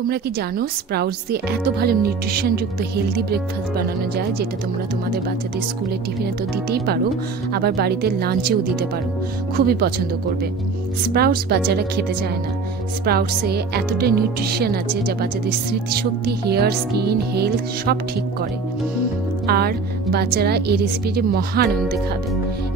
তোমরা কি জানো স্প্রাউটস দিয়ে এত ভালো নিউট্রিশন যুক্ত হেলদি ব্রেকফাস্ট বানানো যায়, যেটা তোমরা তোমাদের বাচ্চাদের স্কুলের টিফিনে তো দিতেই পারো, আবার বাড়িতে লাঞ্চেও দিতে পারো। খুবই পছন্দ করবে। স্প্রাউটস বাচ্চারা খেতে চায় না। স্প্রাউটসে এতটা নিউট্রিশন আছে যা বাচ্চাদের স্মৃতিশক্তি, হেয়ার, স্কিন, হেলথ সব ঠিক করে। আর বাচ্চারা এই রেসিপিটি মহা আনন্দে খাবে।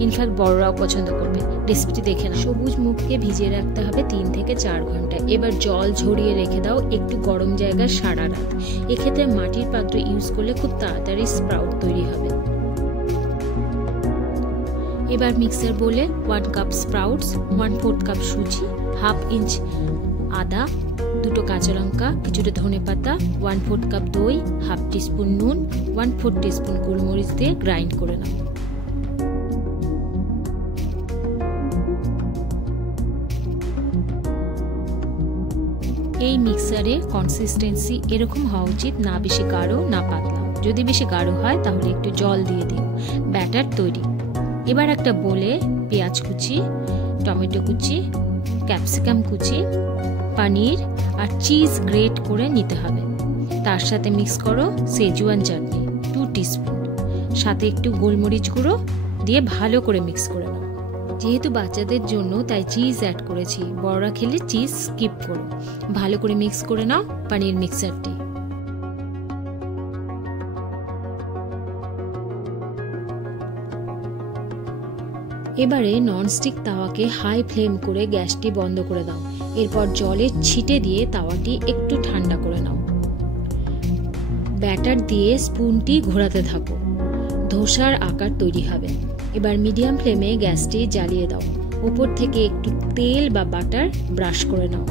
ইনফ্যাক্ট বড়রাও পছন্দ করবে। রেসিপিটি দেখে নাও। সবুজ মুখকে ভিজিয়ে রাখতে হবে 3 থেকে 4 ঘন্টা। এবার জল ঝরিয়ে রেখে দাও একটু গরম জায়গায় সারা রাত। এক্ষেত্রে মাটির পাত্র ইউজ করলে খুব তাড়াতাড়ি স্প্রাউট তৈরি হবে। এবার মিক্সার বলে 1 কাপ স্প্রাউটস, 1/4 কাপ সুজি, 1/2 ইঞ্চ আদা, 2 কাঁচা লঙ্কা, কিছুটা ধনেপাতা, 1/4 কাপ দই, 1/2 টিস্পুন নুন, 1/4 টিস্পুন গোলমরিচ দিয়ে গ্রাইন্ড করে নাও। এই মিক্সারের কনসিস্টেন্সি এরকম হওয়া উচিত, না বেশি গাঢ় না পাতলা। যদি বেশি গাঢ় হয় তাহলে একটু জল দিয়ে দিও। ব্যাটার তৈরি। এবার একটা বোলে পেঁয়াজ কুচি, টমেটো কুচি, ক্যাপসিকাম কুচি, পনির আর চিজ গ্রেট করে নিতে হবে। তার সাথে মিক্স করো সেজওয়ান চাটনি 2 টিস্পুন, সাথে একটু গোলমরিচ গুঁড়ো দিয়ে ভালো করে মিক্স করে নাও। যেহেতু বাচ্চাদের জন্য তাই চিজ অ্যাড করেছি, বড়রা খেলে চিজ স্কিপ করো। ভালো করে মিক্স করে নাও পনির মিক্সারটি। এবারে ননস্টিক তাওয়াকে হাই ফ্লেম করে গ্যাসটি বন্ধ করে দাও। এরপর জলে ছিটে দিয়ে তাওয়াটি একটু ঠান্ডা করে নাও। ব্যাটার দিয়ে স্পুনটি ঘোরাতে থাকো। ধোসার আকার তৈরি হবে। এবার মিডিয়াম ফ্লেমে গ্যাসটি জ্বালিয়ে দাও। উপর থেকে একটু তেল বা বাটার ব্রাশ করে নাও।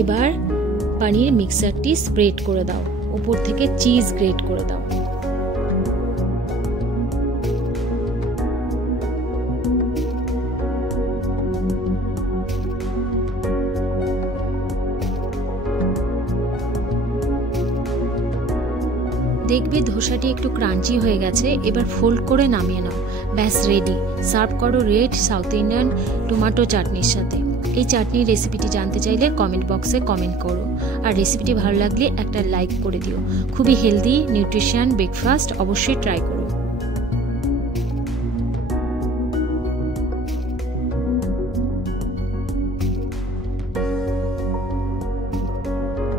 এবার পনির মিক্সারটি স্প্রেড করে দাও। উপর থেকে চিজ গ্রেট করে দাও। দেখবে ধোসাটি একটু ক্রাঞ্চি হয়ে গেছে। এবার ফোল্ড করে নামিয়ে নাও। ব্যাস রেডি। সার্ভ করো রেড সাউথ ইন্ডিয়ান টমেটো চাটনির সাথে। এই চাটনির রেসিপিটি জানতে চাইলে কমেন্ট বক্সে কমেন্ট করো। আর রেসিপিটি ভালো লাগলে একটা লাইক করে দিও। খুবই হেলদি নিউট্রিশন ব্রেকফাস্ট, অবশ্যই ট্রাই করো।